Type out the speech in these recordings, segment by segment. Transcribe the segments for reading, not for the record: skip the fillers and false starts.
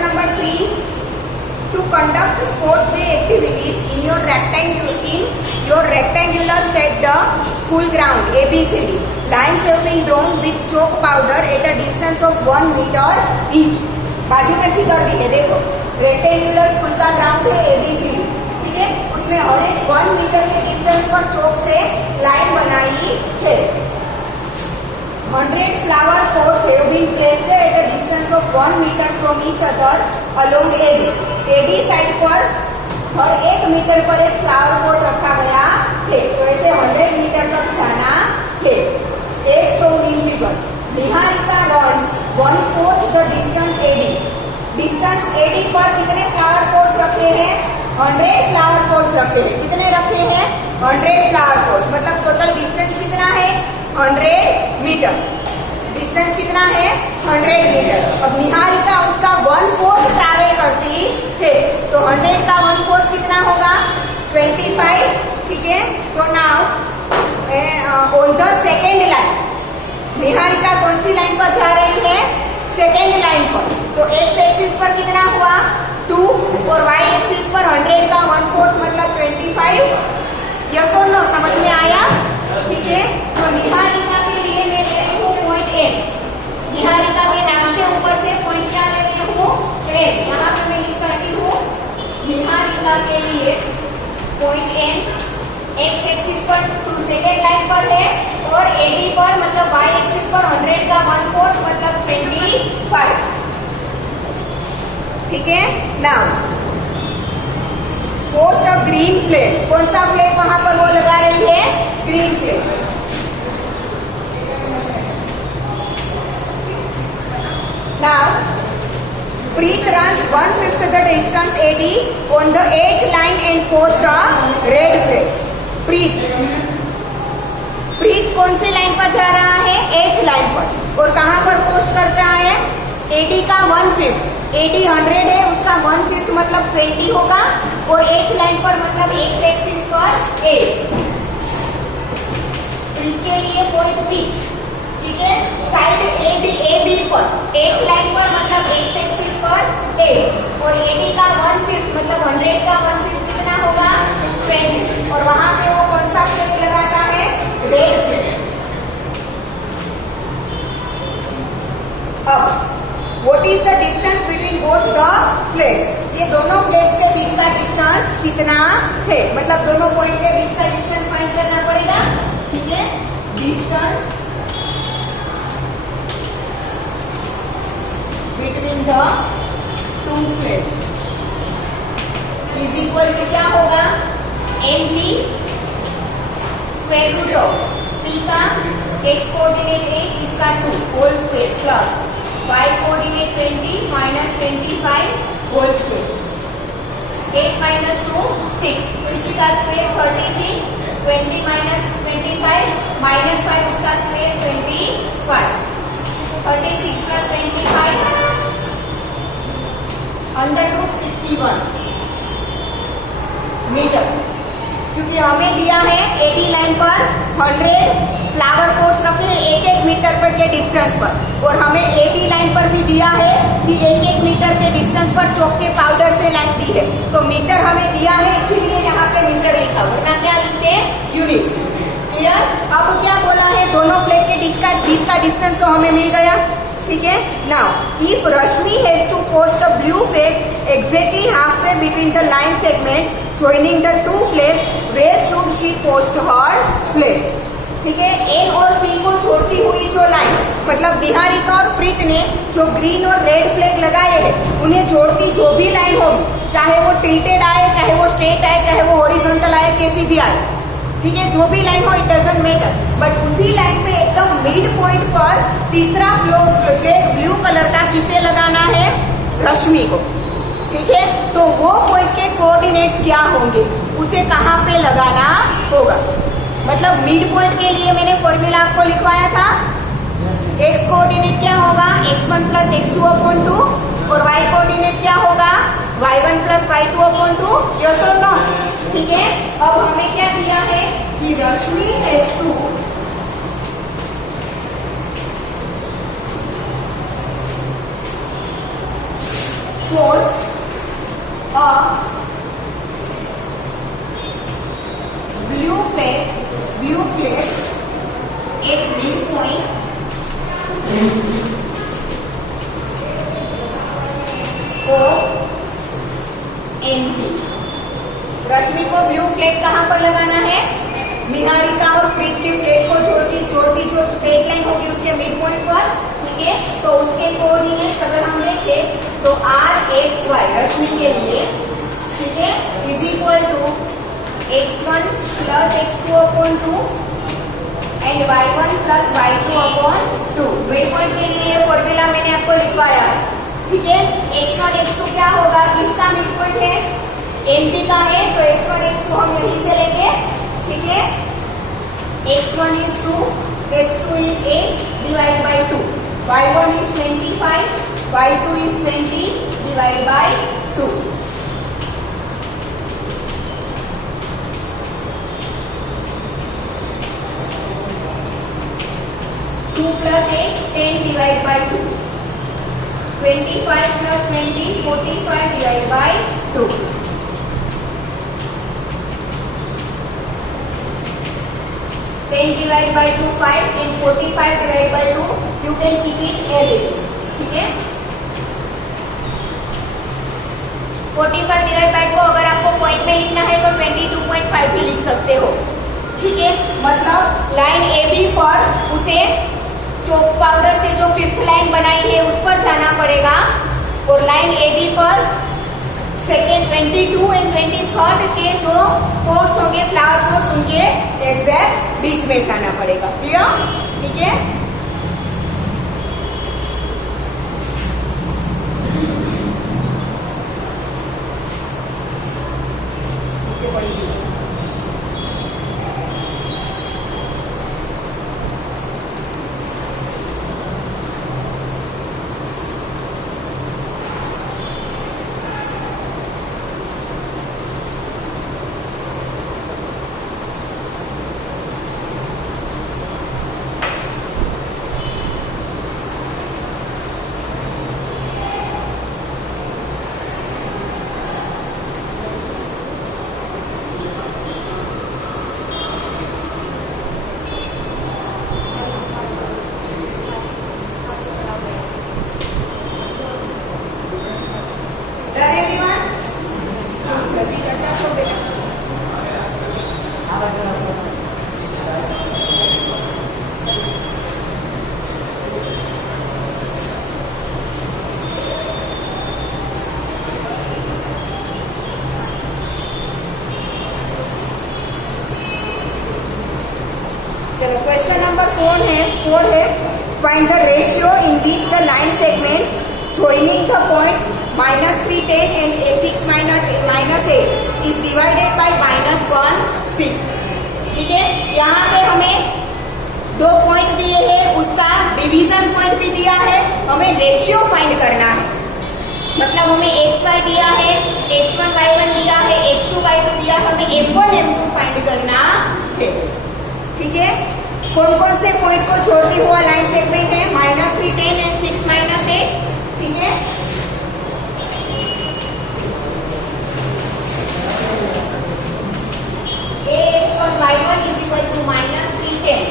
Question number 3. To conduct sports day activities in your rectangular shaped school ground ABCD. Lines have been drawn with chalk powder at a distance of 1 meter each. बाजू में figure दी है, देखो rectangular school का ground है ABCD, ठीक है। उसमें हर एक 1 मीटर के डिस्टेंस पर चौक से लाइन बनाई है। 100 flower pots have been placed at a distance of 1 meter from each other along AD side पर हर 1 मीटर पर एक फ्लावर पॉट रखा गया है। तो ऐसे 100 मीटर तक जाना है। As shown in figure, Niharika runs 1/4 the distance AD. Distance AD पर कितने फ्लावर पॉट्स रखे हैं? 100 फ्लावर पॉट्स रखे हैं। कितने रखे हैं? 100 फ्लावर पॉट्स। मतलब टोटल डिस्टेंस कितना है? 100 मीटर। डिस्टेंस कितना है? 100 मीटर। अब निहारिका उसका 1/4 ट्रैवल करती है, तो 100 का 1/4 कितना होगा? 25, ठीक है। तो now on the second line, Niharika कौन सी लाइन पर जा रही है? सेकेंड लाइन पर। तो एक्स एक्सिस पर कितना हुआ? 2 और वाई एक्सिस पर 100 का 1/4 मतलब 25। यस और नो, समझ में आया? ठीक है। तो निहारिका के लिए मैं ले रही हूँ पॉइंट ए। निहारिका के नाम से ऊपर से पॉइंट क्या ले रही हूँ? ए। यहाँ पे मैं लिख सकती हूँ निहारिका के लिए पॉइंट ए एक्स एक्सिस पर 2 सेकेंड लाइन पर है और एडी पर मतलब वाई एक्सिस पर 100 का 1/4 मतलब 25, ठीक है। Now post of green flag. कौन सा फ्लैग वहां पर वो लगा रही है? Green flag. Now Preet runs 1/5 the distance AD on the 8th line and post a red flag. प्रीत कौन सी लाइन पर जा रहा है? 8th लाइन पर। और कहां पर पोस्ट करता है? AD का 1/5। AD 100 है, उसका 1/5 मतलब 20 होगा और 8th लाइन पर मतलब एक्स एक्सिस पर 8। प्रीत के लिए पॉइंट बी, ठीक है। साइड AB पर 8th लाइन पर मतलब एक्स एक्सिस पर 8 और AD का 1/5 मतलब 100 का 1/5 कितना होगा? 20। और वहां पे वो कौन सा फ्लैग लगाता है? Red flag. अब what is the distance between both the flags? ये दोनों फ्लैग्स के बीच का डिस्टेंस कितना है? मतलब दोनों पॉइंट के बीच का डिस्टेंस फाइंड करना पड़ेगा, ठीक है। Distance between the 2 flags is equal to क्या होगा? NP square root of P का x कोऑर्डिनेट 8 इसका 2 whole square plus y coordinate 20 minus 25 whole square. 8 minus 2 6, 6 का स्क्वायर 36, 20 minus 25 माइनस 5 इसका स्क्वायर 25, 36 plus 25 √61 मीटर। क्योंकि हमें दिया है 80 लाइन पर 100 फ्लावर पॉट्स रखे हैं 1-1 मीटर पर के डिस्टेंस पर, और हमें 80 लाइन पर भी दिया है कि 1-1 मीटर के डिस्टेंस पर चौक के पाउडर से लाइन दी है। तो मीटर हमें दिया है, इसीलिए यहाँ पे मीटर लिखा, वरना क्या लिखते हैं? यूनिट्स। क्लियर? अब क्या बोला है? दोनों फ्लैग के बीच का डिस्टेंस तो हमें मिल गया, ठीक है। Now if Rashmi has to post a blue flag exactly half way between the line segment joining the 2 flags, where should she post her flag? ठीक है। A और P को जोड़ती हुई जो लाइन, मतलब निहारिका और प्रीत ने जो ग्रीन और रेड फ्लैग लगाए हैं, उन्हें जोड़ती जो भी लाइन होगी, चाहे वो टिल्टेड आए, चाहे वो स्ट्रेट आए, चाहे वो हॉरिजॉन्टल आए, कैसी भी आए, ठीक है। जो भी लाइन हो इट डजंट मैटर, बट उसी लाइन पे एकदम मिड पॉइंट पर तीसरा फ्लैग ब्लू कलर का किसे लगाना है? रश्मि को, ठीक है। तो वो पॉइंट के कोऑर्डिनेट्स क्या होंगे, उसे कहाँ पे लगाना होगा? मतलब मिड पॉइंट के लिए मैंने फॉर्मूला आपको लिखवाया था। एक्स कोऑर्डिनेट क्या होगा? x1 plus x2/2 और y कोऑर्डिनेट क्या होगा? y1 plus y2/2। यस और नो? ठीक है। अब हमें क्या दिया है कि Rashmi has to post a blue flag at midpoint of NP। Rashmi को ब्लू फ्लैग कहां पर लगाना है? निहारिका और प्रीत के फ्लैग को जोड़ती जो स्ट्रेट लाइन होगी उसके मिड पॉइंट पर, ठीक है। तो उसके कोऑर्डिनेट्स अगर हम देखें तो RXY रश्मि के लिए, ठीक है, is equal to x1 plus x2 upon 2 and y1 plus y2 upon 2। Mid point के लिए ये फॉर्मूला मैंने आपको लिखवाया है, ठीक है। x1 x2 क्या होगा? किसका मिड पॉइंट है? NP का है, तो x1 x2 हम यहीं से लेंगे, ठीक है। x1 is 2, x2 is 8 divided by 2, y1 is 25, y2 is 20 divided by 2। 2 plus 8, 10 divided by 2, 25 plus 20, 45 divided by 2। 10 divided by 2 5 and 45 divided by 2 you can keep it as it is, ठीक है। 45 divide by 2 अगर आपको point में लिखना है तो 22.5 भी लिख सकते हो, ठीक है। मतलब लाइन AB पर उसे चौक पाउडर से जो 5th लाइन बनाई है उस पर जाना पड़ेगा, और लाइन AD पर सेकेंड 22 एंड 23rd के जो पोर्ट्स होंगे, फ्लावर पोर्ट्स, उनके एग्जैक्ट बीच में जाना पड़ेगा, क्लियर, ठीक है। चलो क्वेश्चन नंबर 4 है find the ratio in which the line segment joining the points -3 10 and A6 -8 is divided by -1 6, ठीक है। यहाँ पे हमें 2 पॉइंट दिए हैं, उसका डिवीजन पॉइंट भी दिया है, हमें रेशियो फाइंड करना है। मतलब हमें xy दिया है, x1 y1 दिया है, x2 y2 दिया, हमें m1 m2 फाइंड करना है, ठीक है। कौन कौन से पॉइंट को जोड़ती हुआ लाइन सेगमेंट है? -3 10 एंड 6 -8, ठीक है। Ax1 y1 is equal to -3 10,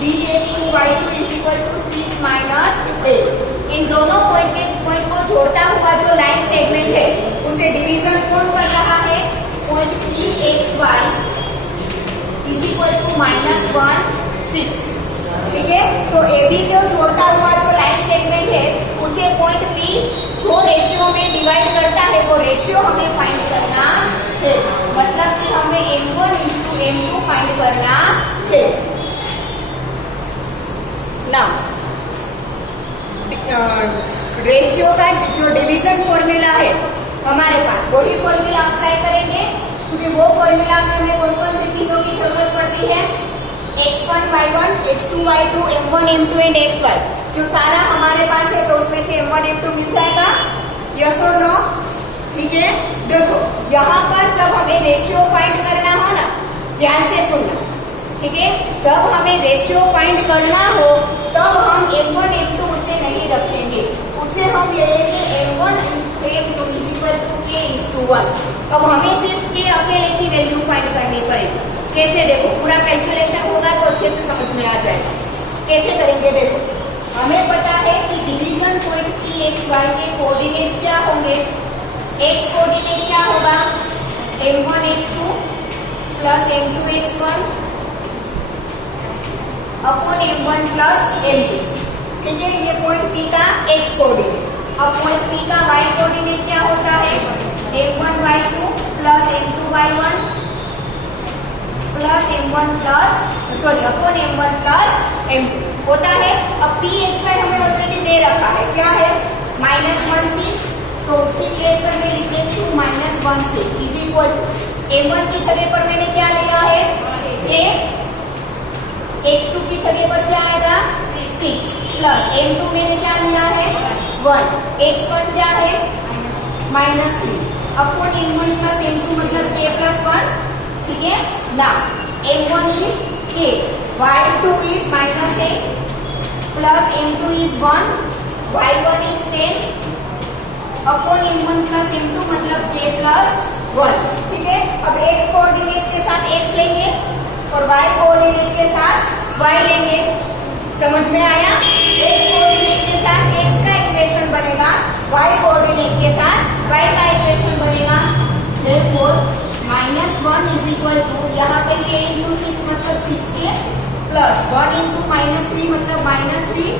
Bx2 y2 is equal to 6 -8। इन दोनों पॉइंट को जोड़ता हुआ जो लाइन सेगमेंट है उसे डिवीजन कौन कर रहा है? Point Pxy is equal to -1 6, ठीक है। तो AB को जोड़ता हुआ जो लाइन सेगमेंट है उसे पॉइंट P जो रेशियो में डिवाइड करता है वो रेशियो हमें फाइंड करना है। मतलब कि हमें m1 * m2 फाइंड करना है। ना रेशियो का जो डिवीजन फॉर्मूला है हमारे पास वही फॉर्मूला अप्लाई करेंगे, क्योंकि वो फॉर्मूला में हमें कौन कौन सी चीजों की जरूरत पड़ती है? x1 y1 x2 y2 m1 m2 and xy, जो सारा हमारे पास है तो उसमें से m1 m2 मिल जाएगा, यस और नो, ठीक है। देखो यहाँ पर जब हमें रेशियो फाइंड करना हो ना, ध्यान से सुनना, ठीक है। जब हमें रेशियो फाइंड करना हो तब हम m1 m2 उसे नहीं रखेंगे, ये देखो, हमें पता है कि division point P X Y के कोऑर्डिनेट्स क्या होंगे। एक्स कोऑर्डिनेट क्या होगा, m1 x2 plus m2 x1 upon m1 plus m2। ठीक है, ये पॉइंट पी का एक्स कोऑर्डिनेट। अब पॉइंट पी का वाई कोऑर्डिनेट क्या होता है, m1 y2 plus m2 y1 plus m1 plus upon m1 plus m2 होता है। अब पी एक्स वाई हमें ऑलरेडी दे रखा है, क्या है -1 तो उसकी प्लेस पर मैं लिख देती हूँ -1 इज इक्वल टू m1 की जगह पर मैंने क्या लिया है, ये x2 की जगह पर क्या आएगा 6 प्लस m2 मैंने क्या लिया है 1, x1 क्या है -3 अपॉन m1 प्लस m2 मतलब k प्लस 1। ठीक है ना, m1 is k, y2 is -8 plus m2 is 1, y1 is 10 upon m1 plus m2 मतलब k प्लस 1। ठीक है, अब x कोऑर्डिनेट के साथ x लेंगे और y कोऑर्डिनेट के साथ y लेंगे। समझ में आया, x कोऑर्डिनेट के साथ x का इक्वेशन बनेगा, y कोऑर्डिनेट के साथ y का इक्वेशन बनेगा। therefore -1 इज इक्वल टू यहाँ पे k इंटू 6 मतलब 6k प्लस 1 इंटू -3 मतलब -3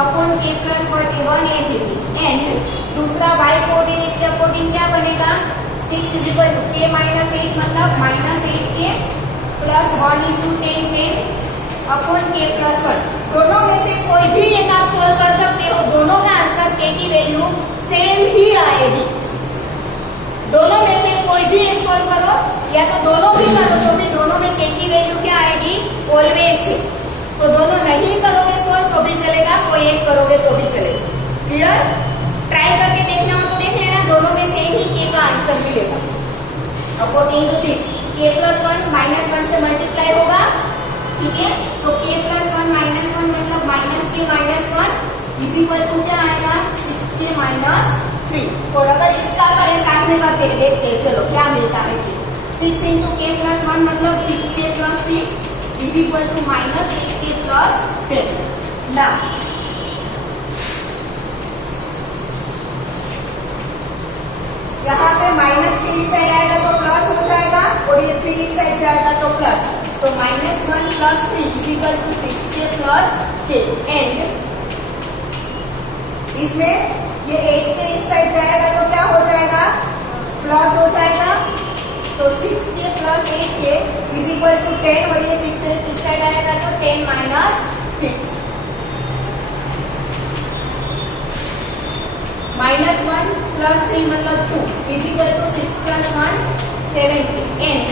upon k plus 1 as it is. And दूसरा y कोऑर्डिनेट के अकॉर्डिंग क्या बनेगा, 6 इज इक्वल टू k -8 मतलब -8k plus 1 into 10 upon k plus 1। दोनों में से कोई भी एक आप सोल्व कर सकते हो, दोनों का आंसर k की वैल्यू सेम ही आएगी। दोनों में से कोई भी एक सोल्व करो या तो दोनों भी करो, तो भी दोनों में k की वैल्यू क्या आएगी ऑलवेज है। तो दोनों नहीं करोगे सोल्व तो भी चलेगा, कोई एक करोगे तो भी चलेगा। क्लियर, ट्राई करके देखना हो तो देख लेना, दोनों में से ही k का आंसर मिलेगा। According to this k plus 1 -1 से मल्टीप्लाई होगा। ठीक है, तो k प्लस 1 -1 मतलब -k -1 इज इक्वल टू क्या आएगा 6k -3। और अगर इसका करें साथ में करके देखते हैं, चलो क्या मिलता है। 6 इंटू k प्लस 1 मतलब 6k plus 6 is equal to -8k plus 10। ना यहाँ पे माइनस के इस साइड आएगा तो प्लस हो जाएगा और ये 3 इस साइड जाएगा तो प्लस, तो -1 plus 3 is equal to 6k plus k। And इसमें ये 8k इस साइड जाएगा तो क्या हो जाएगा प्लस हो जाएगा, तो 6k plus 8k is equal to 10 और ये 6 इस साइड आएगा तो 10 - 6 -1 प्लस 3 मतलब 2 is equal to 6 plus 1 7k। And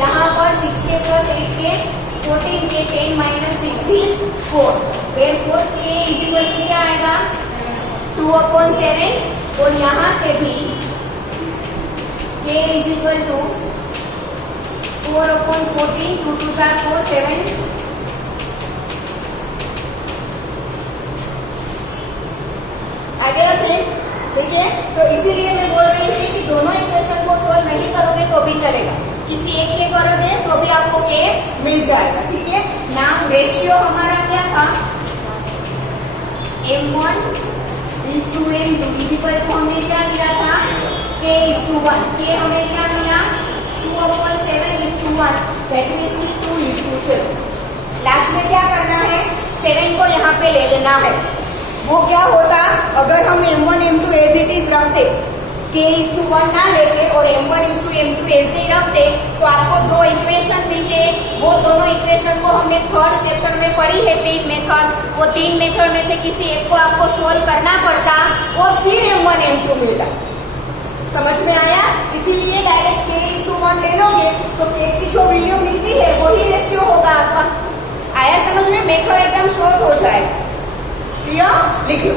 यहाँ पर 6k plus 8k 14k 10 - 6 is 4। therefore k is equal to क्या आएगा 2/7 और यहाँ से भी k इज इक्वल टू 4/14 2 2 4 7 आगे से। ठीक है, तो इसीलिए मैं बोल रही थी कि दोनों इक्वेशन को सोल्व नहीं करोगे तो भी चलेगा, किसी एक के करोगे तो भी आपको k मिल जाएगा। ठीक है, नाउ रेशियो हमारा क्या था m1 is to m2 is equal to हमने क्या लिया था k इज टू 1। k हमें क्या मिला 2/7 इज टू 1 दैट मीन्स की 2 इज टू 7। लास्ट में क्या करना है 7 को यहाँ पे ले लेना है। वो क्या होता अगर हम m1 m2 as it is रखते, k इज टू 1 ना लेते और m1 इज टू m2 ऐसे ही रखते तो आपको दो इक्वेशन मिलते। वो दोनों इक्वेशन को हमने थर्ड चैप्टर में पढ़ी है 3 मेथड, वो 3 मेथड में से किसी एक को आपको सोल्व करना पड़ता और फिर m1 m2 मिलता। समझ में आया, इसीलिए डायरेक्ट k इज टू 1 ले लोगे तो k की जो वैल्यू मिलती है वही रेशियो होगा आपका। आया समझ में, मेथड एकदम शॉर्ट हो जाएगा। लिख लो।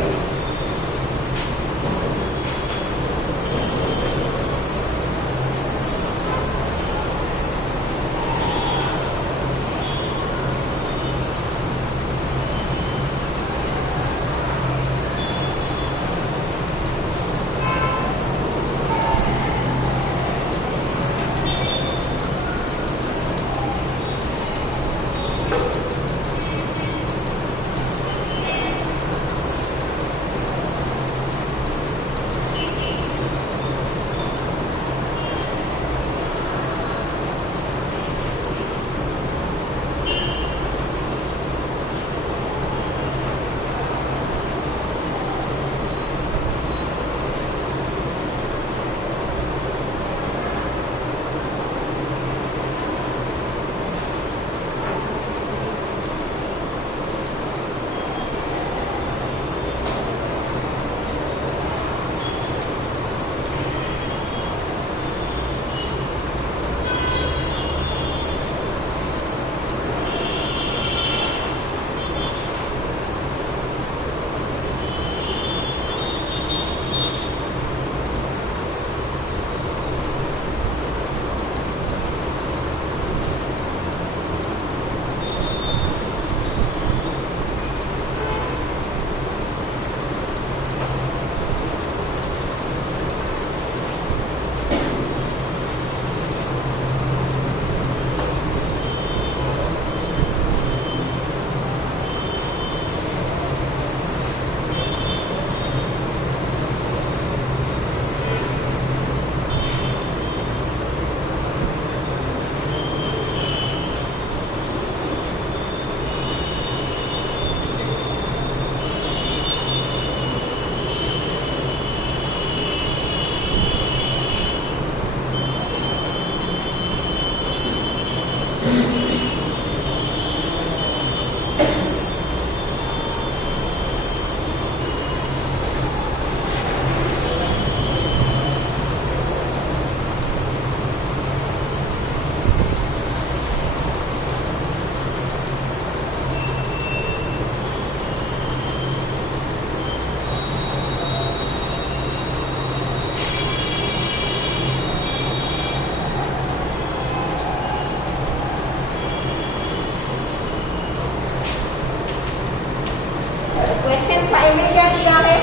हमें क्या दिया है,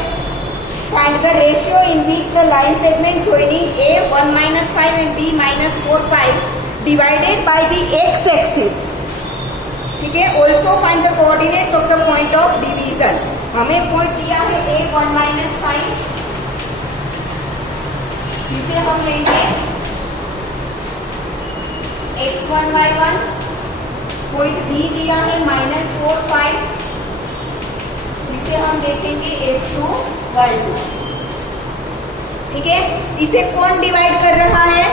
find the ratio in which the line segment joining A 1-5 and B -4-5 divided by the x axis. ठीक है, also find the coordinates of the point of division. हमें पॉइंट दिया है ए 1-5, जिसे हम लेंगे x1 y1, पॉइंट बी दिया है -4-5, जिसे हम देखेंगे x2 y2। ठीक है, इसे कौन डिवाइड कर रहा है,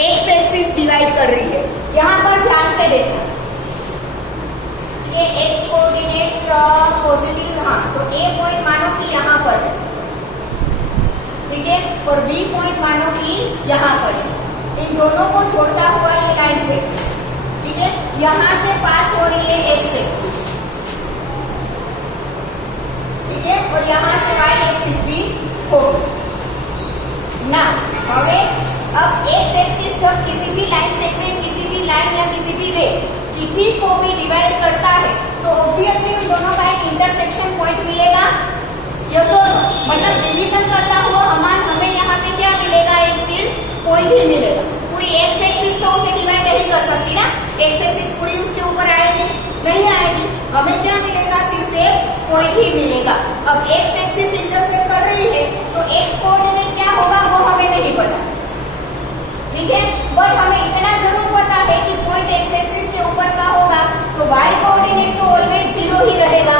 एक्स एक्सिस डिवाइड कर रही है। यहां पर ध्यान से देखना, ये एक्स कोऑर्डिनेट पॉजिटिव, हाँ, तो ए पॉइंट मानो कि यहां पर है, ठीक है, और बी पॉइंट मानो कि यहां पर है। इन दोनों को छोड़ता हुआ ये लाइन से, ठीक है, यहां से पास हो रही है एक्स एक्सिस, ठीक है, और यहां से वाई एक्सिस भी हो ना। हमें अब एक्स एक्सिस जब किसी भी लाइन सेगमेंट, किसी भी लाइन या किसी भी रे किसी को भी डिवाइड करता है तो ऑब्वियसली उन दोनों का एक इंटरसेक्शन पॉइंट मिलेगा। यस और नो, मतलब डिवीजन करता हुआ हमें यहाँ पे क्या मिलेगा, एक सिर्फ पॉइंट ही मिलेगा। पूरी एक्स एक्सिस तो उसे डिवाइड नहीं कर सकती ना, एक्स एक्सिस पूरी उसके ऊपर आएगी नहीं आएगी, हमें क्या मिलेगा, सिर्फ एक पॉइंट ही मिलेगा। अब एक्स एक्सिस इंटरसेक्ट कर रही है तो एक्स कोऑर्डिनेट क्या होगा वो हमें नहीं पता, ठीक है, बट हमें इतना जरूर पता है कि पॉइंट एक्स एक्सिस के ऊपर का होगा तो वाई कोऑर्डिनेट तो ऑलवेज 0 ही रहेगा।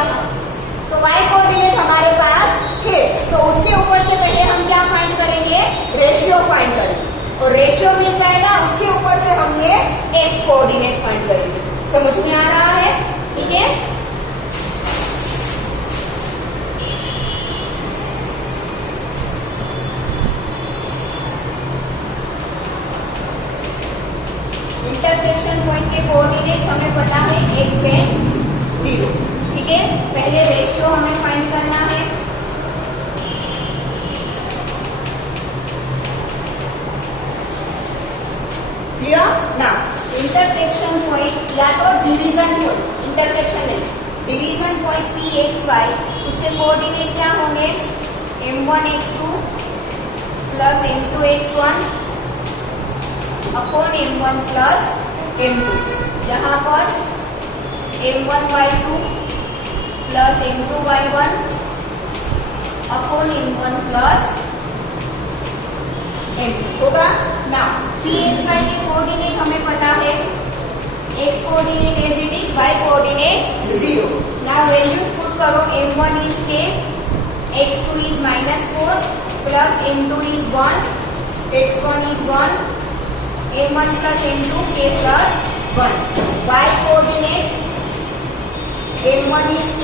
तो वाई कोऑर्डिनेट हमारे पास है, तो उसके ऊपर से पहले हम क्या फाइंड करेंगे, रेशियो फाइंड करेंगे, और रेशियो मिल जाएगा, उसके ऊपर से हम ये एक्स कोऑर्डिनेट फाइंड करेंगे। समझ में आ रहा है, ठीक है। इंटरसेक्शन पॉइंट के कोऑर्डिनेट्स हमें पता है x है 0, ठीक है। पहले रेशियो हमें फाइंड करना है, क्लियर ना। इंटरसेक्शन पॉइंट या तो डिवीजन पॉइंट, इंटरसेक्शन नहीं, डिवीजन पॉइंट P(x,y), उसके कोऑर्डिनेट क्या होंगे, m1x2 plus m2x1 upon m1 plus m2। यहाँ पर m1y2 plus m2y1 upon m1 plus m2 होगा ना। P(x,y) के कोऑर्डिनेट हमें पता है, x coordinate as it is, y coordinate 0। Now values put करो, m1 is k, x2 is -4 plus m2 is 1, x1 is 1, m1 plus m2 k plus 1। y coordinate m1 is k,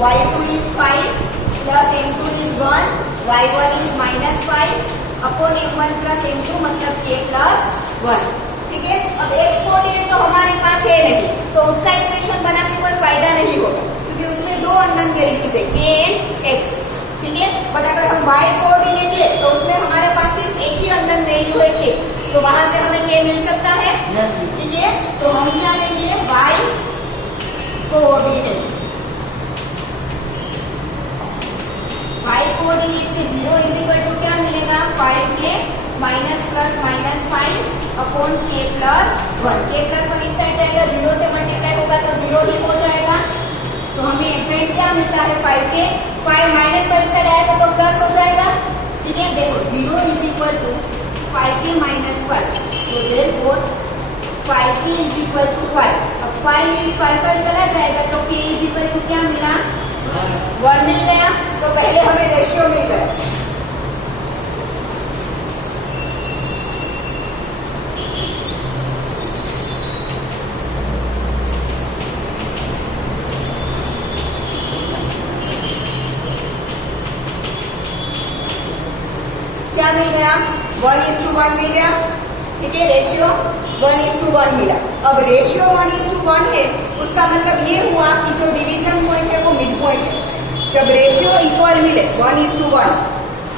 y2 is 5 plus m2 is 1, y1 is -5 upon m1 plus m2 मतलब k plus 1, ठीक है। अब x coordinate तो हमारे पास है नहीं, तो उसका इक्वेशन बना के कोई फायदा नहीं होगा, क्योंकि उसमें दो अननोन वैल्यूज है k एंड x, ठीक है। बट अगर हम y कोऑर्डिनेट ले तो उसमें हमारे पास सिर्फ एक ही अननोन वैल्यू है k, तो वहां से हमें k मिल सकता है, ठीक है। तो हम क्या लेंगे, y कोऑर्डिनेट, y कोऑर्डिनेट से 0 इज इक्वल टू क्या मिलेगा, 5k minus plus -5 upon k plus 1। k plus 1 इस साइड जाएगा, 0 से मल्टीप्लाई होगा तो 0 ही हो जाएगा। तो हमें एट क्या मिलता है, 5k, 5 माइनस 5 इस साइड आएगा तो प्लस हो जाएगा, ठीक है। देखो 0 is equal to 5k minus 5, तो therefore 5k is equal to 5। अब 5 में 5 चला जाएगा तो k इज इक्वल टू क्या मिला, 1 मिल गया। तो पहले हमें रेशियो मिल गया, क्या मिल गया, 1:1 मिल गया, ठीक है। रेशियो 1:1 मिला। अब रेशियो 1:1 है, उसका मतलब ये हुआ कि जो डिवीजन पॉइंट है वो मिड पॉइंट है। जब रेशियो इक्वल मिले 1:1,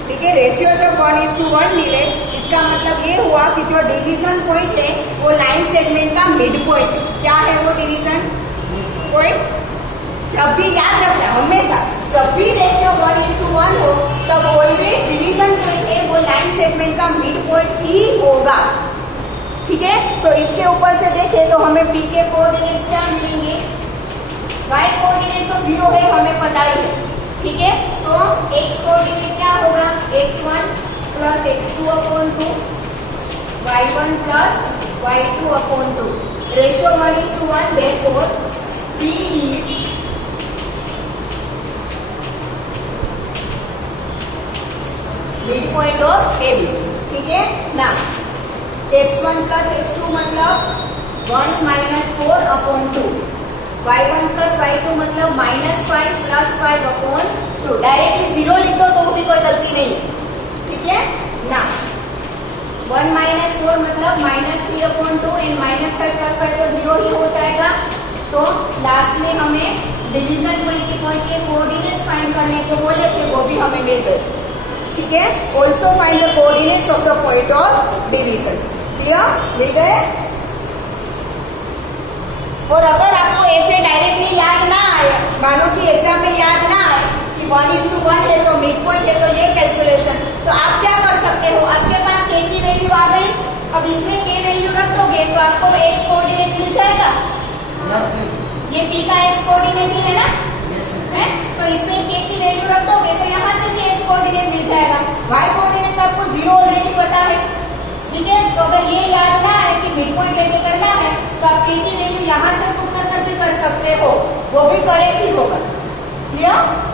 ठीक है, रेशियो जब 1:1 मिले, इसका मतलब ये हुआ कि जो डिवीजन पॉइंट है वो लाइन सेगमेंट का मिड पॉइंट है। क्या है वो डिवीजन पॉइंट, जब भी याद रखना हमेशा, जब भी रेशियो 1:1 हो तब ऑलवेज डिवीजन जो है वो लाइन सेगमेंट का मिड पॉइंट ही होगा। ठीक है, तो इसके ऊपर से देखें तो हमें पी के कोऑर्डिनेट्स क्या मिलेंगे, y कोऑर्डिनेट तो 0 है हमें पता ही है। ठीक है, तो x कोऑर्डिनेट क्या होगा, x1 plus x2 upon 2, y1 plus y2 upon 2, ratio 1:1, therefore p is mid point of AB। ठीक है ना, x1 प्लस x2 मतलब 1 minus 4 upon 2, y1 plus y2 मतलब -5 प्लस 5 अपॉन 2। डायरेक्टली 0 लिख दो तो भी कोई गलती नहीं है। ठीक है ना, 1 माइनस 4 मतलब -3 अपॉन 2 एंड -5 प्लस 5 तो 0 ही हो जाएगा। तो लास्ट में हमें डिवीजन पॉइंट के कोऑर्डिनेट्स फाइंड करने को बोले थे, वो भी हमें मिल गए। ठीक है, also find the coordinates of the point of division. Clear, मिल गए। और अगर आपको ऐसे डायरेक्टली याद ना आए, मानो कि एग्जाम में याद ना आए कि 1:1 है तो मिड पॉइंट है तो ये कैलकुलेशन, तो आप क्या कर सकते हो, आपके पास k की वैल्यू आ गई, अब इसमें k वैल्यू रख दोगे तो आपको x कोऑर्डिनेट मिल जाएगा। ये p का x कोऑर्डिनेट ही है ना, है? तो इसमें k की वैल्यू रख दोगे तो यहाँ से भी x कोऑर्डिनेट मिल जाएगा। y कोऑर्डिनेट का आपको 0 ऑलरेडी पता है। ठीक है, तो अगर ये याद ना है कि मिड पॉइंट लेके करना है तो आप k की वैल्यू यहाँ से पुट कर भी कर सकते हो, वो भी करेक्ट ही होगा। क्लियर?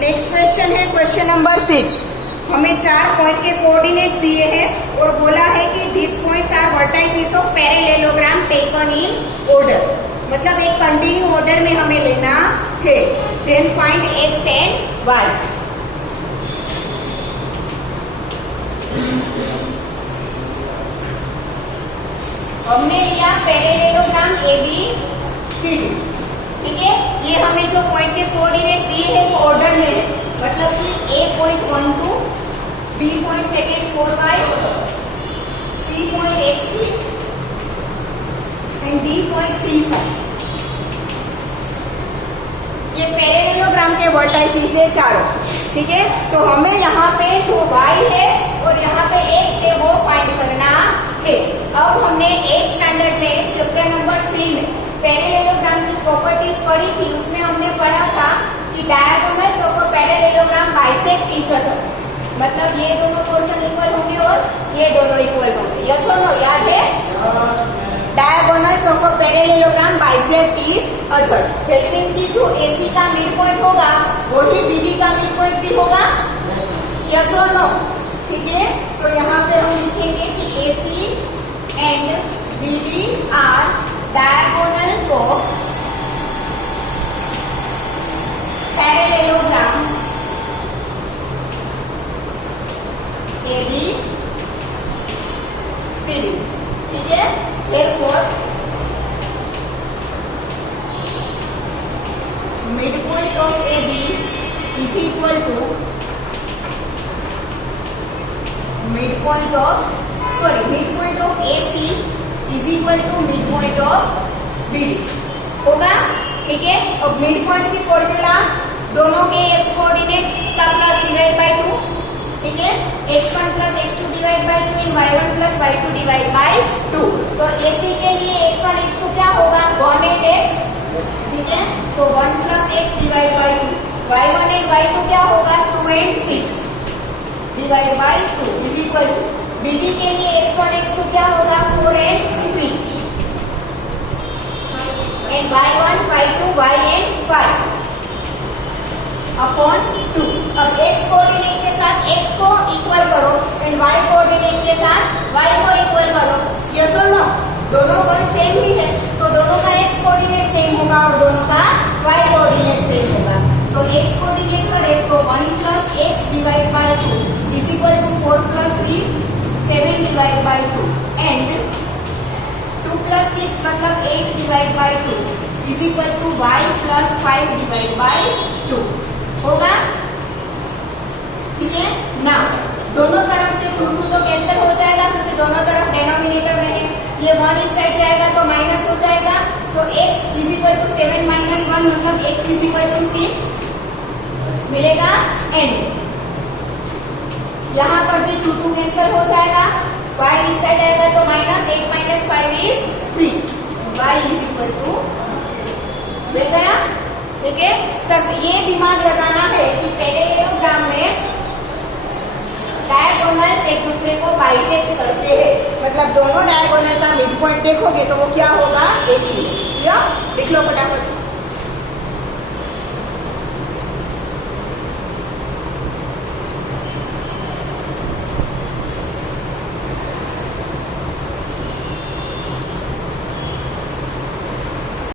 नेक्स्ट क्वेश्चन है क्वेश्चन नंबर 6। हमें 4 पॉइंट के कोऑर्डिनेट्स दिए हैं और बोला है कि this points are vertices of parallelogram taken in order, मतलब एक कंटिन्यू ऑर्डर में हमें लेना है। Then find x and y. हमने लिया पैरेललोग्राम ABCD। ठीक है, ये हमें जो पॉइंट के कोऑर्डिनेट्स दिए हैं वो ऑर्डर में है, मतलब कि A.12, B.45, C.86 and D.35। ये पैरेललोग्राम के वर्टाइसेस है चारों। ठीक है, तो हमें यहाँ पे जो y है और यहाँ पे x है वो फाइंड करना है। अब हमने 8th स्टैंडर्ड में चैप्टर नंबर 3 में पैरेललोग्राम की प्रॉपर्टीज पढ़ी थी, उसमें हमने पढ़ा था कि diagonals of a parallelogram bisect each other, मतलब ये दोनों पोर्शन इक्वल होंगे और ये दोनों इक्वल होंगे। यस और नो, याद है? Diagonals of a parallelogram bisect is other. That means कि जो AC का मिड पॉइंट होगा वही BD का मिड पॉइंट भी होगा, यस और नो? ठीक है, तो यहाँ पे हम लिखेंगे कि AC and BD are diagonals of parallelogram AB CD। ठीक है, therefore midpoint of AB is equal to midpoint of AC is equal to midpoint of BD होगा। ठीक है, अब मिड पॉइंट की फॉर्मूला दोनों के x कोऑर्डिनेट का प्लस डिवाइड बाय 2। ठीक है, x1 plus x2 divide by 2 in y1 plus y2 divide by 2। तो AC के लिए x1 x2 क्या होगा? 1 and x। ठीक है, तो 1 plus x divide by 2। y1 and y2 क्या होगा? 2 and 6 divide by 2 is equal to BD के लिए x1 x2 क्या होगा? 4 and 3 and y1 y2 y and 5 upon 2। अब x कोऑर्डिनेट के साथ x को इक्वल करो एंड y कोऑर्डिनेट के साथ y को इक्वल करो, यस और नो? दोनों पॉइंट सेम ही है तो दोनों का x कोऑर्डिनेट सेम होगा और दोनों का y कोऑर्डिनेट सेम होगा। तो x कोऑर्डिनेट करें तो 1 plus x divide by 2 is equal to 4 plus 3 7 divide by 2 and 2 plus 6 मतलब 8 divide by 2 is equal to y plus 5 divide by 2 होगा। ठीक है, नाउ दोनों तरफ से 2 2 तो कैंसिल हो जाएगा क्योंकि दोनों तरफ डिनोमिनेटर में है। ये 1 इस साइड जाएगा तो माइनस हो जाएगा, तो x is equal to 7 minus 1 मतलब x इज इक्वल टू 6 मिलेगा। एंड यहाँ पर भी 2 2 कैंसिल हो जाएगा, y इस साइड आएगा तो minus 8 minus 5 is 3, y is equal to मिल गया। ठीक है, सब ये दिमाग लगाना है कि पैरेललोग्राम में डायगोनल्स एक दूसरे को बाइसेक्ट करते हैं, मतलब दोनों डायगोनल का मिड पॉइंट देखोगे तो वो क्या होगा? एक ही। लिख लो फटाफट।